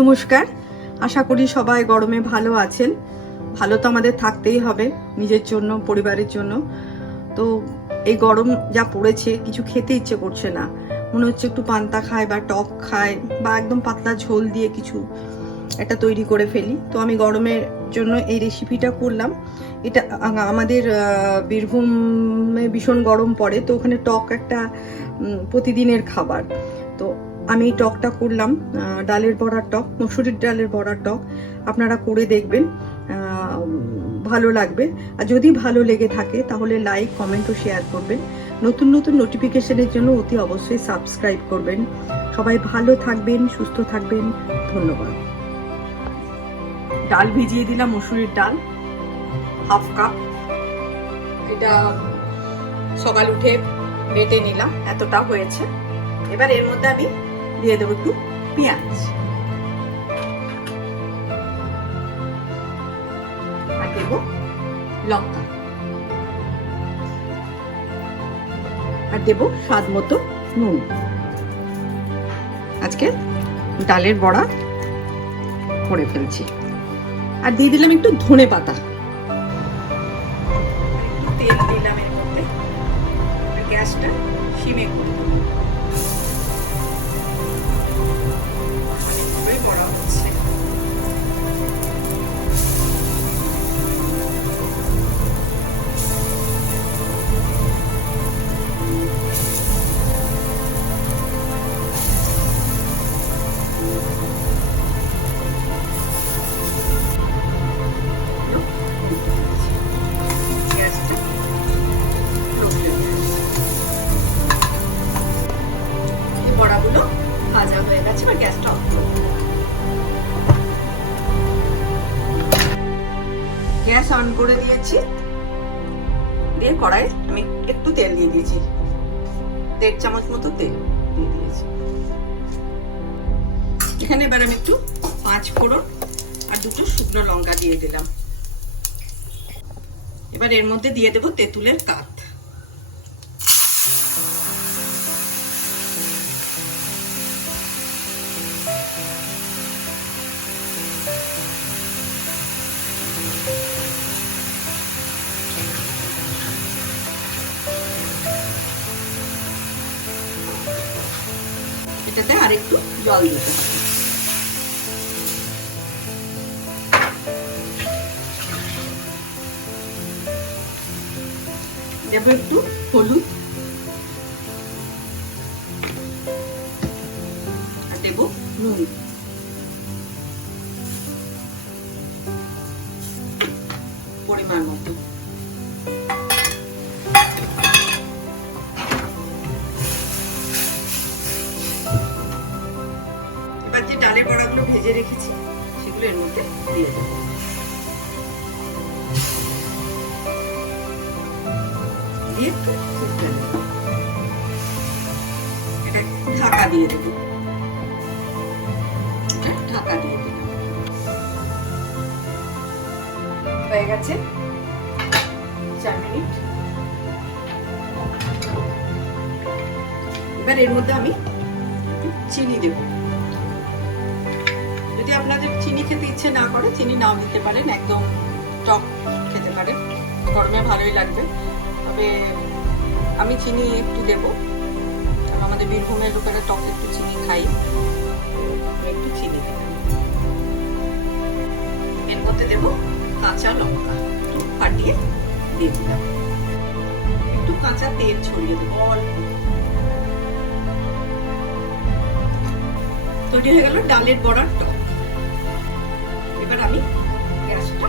নমস্কার, আশা করি সবাই গরমে ভালো আছেন। ভালো তো আমাদের থাকতেই হবে নিজের জন্য, পরিবারের জন্য। তো এই গরম যা পড়েছে, কিছু খেতে ইচ্ছে করছে না, মনে হচ্ছে একটু পান্তা খায় বা টক খায় বা একদম পাতলা ঝোল দিয়ে কিছু একটা তৈরি করে ফেলি। তো আমি গরমের জন্য এই রেসিপিটা করলাম। এটা আমাদের বীরভূমে ভীষণ গরম পড়ে, তো ওখানে টক একটা প্রতিদিনের খাবার। তো আমি এই টকটা করলাম, ডালের বড়ার টক, মসুরির ডালের বড়ার টক। আপনারা করে দেখবেন, ভালো লাগবে। আর যদি ভালো লেগে থাকে তাহলে লাইক, কমেন্ট ও শেয়ার করবেন। নতুন নতুন নোটিফিকেশনের জন্য অতি অবশ্যই সাবস্ক্রাইব করবেন। সবাই ভালো থাকবেন, সুস্থ থাকবেন। ধন্যবাদ। ডাল ভিজিয়ে দিলাম, মসুরির ডাল হাফ কাপ। এটা সকাল উঠে বেটে নিলাম, এতটা হয়েছে। এবার এর মধ্যে আমি দিয়ে দেবো একটু পেঁয়াজ আর দেবো লঙ্কা আর দেবো স্বাদ মতো নুন। আজকে ডালের বড়া করে ফেলছি। আর দিয়ে দিলাম একটু ধনে পাতা, তেল দিলাম এর মধ্যে। গ্যাসটা সিমে করে দেবো। বড়া হচ্ছে। বড়াগুলো ভাজা হয়ে গেছে, আর গ্যাসটা অফ করে দেব। গ্যাস অন করে দিয়েছি, দিয়ে কড়াই আমি একটু তেল দিয়ে দিয়েছি, 1.5 চামচ মতো তেল দিয়ে দিয়েছি। এখানে এবার আমি একটু 5 ফোড়ন আর 2টো শুকনো লঙ্কা দিয়ে দিলাম। এবার এর মধ্যে দিয়ে দেবো তেঁতুলের কাঠ। এটাতে আর একটু জল দিতে হবে। দেবো একটু হলুদ আর দেবো নুন। পরিমাণ মতো। এবার যে ডালের বড়াগুলো ভেজে রেখেছি সেগুলো এর মধ্যে দিয়ে দেবো। দিয়ে একটু ফুটতে দেবো। এটা ঢাকা দিয়ে দেবো। ঢাকা দিয়ে দেবো। হয়ে গেছে 4 মিনিট। এবার এর মধ্যে আমি চিনি দেব। যদি আপনাদের চিনি খেতে ইচ্ছে না করে, চিনি নাও দিতে পারেন, একদম টক খেতে পারেন, গরমে ভালোই লাগবে। তবে আমি চিনি একটু দেবো, কারণ আমাদের বীরভূমের লোকেরা টক একটু চিনি খাই, একটু চিনি দেব। এর মধ্যে দেবো কাঁচা লঙ্কা, একটু ফাটিয়ে দিয়ে দিলাম। একটু কাঁচা তেল ছড়িয়ে দেবো অল্প। তৈরি হয়ে গেল ডালের বড়ার টক। এবার আমি গ্যাসটা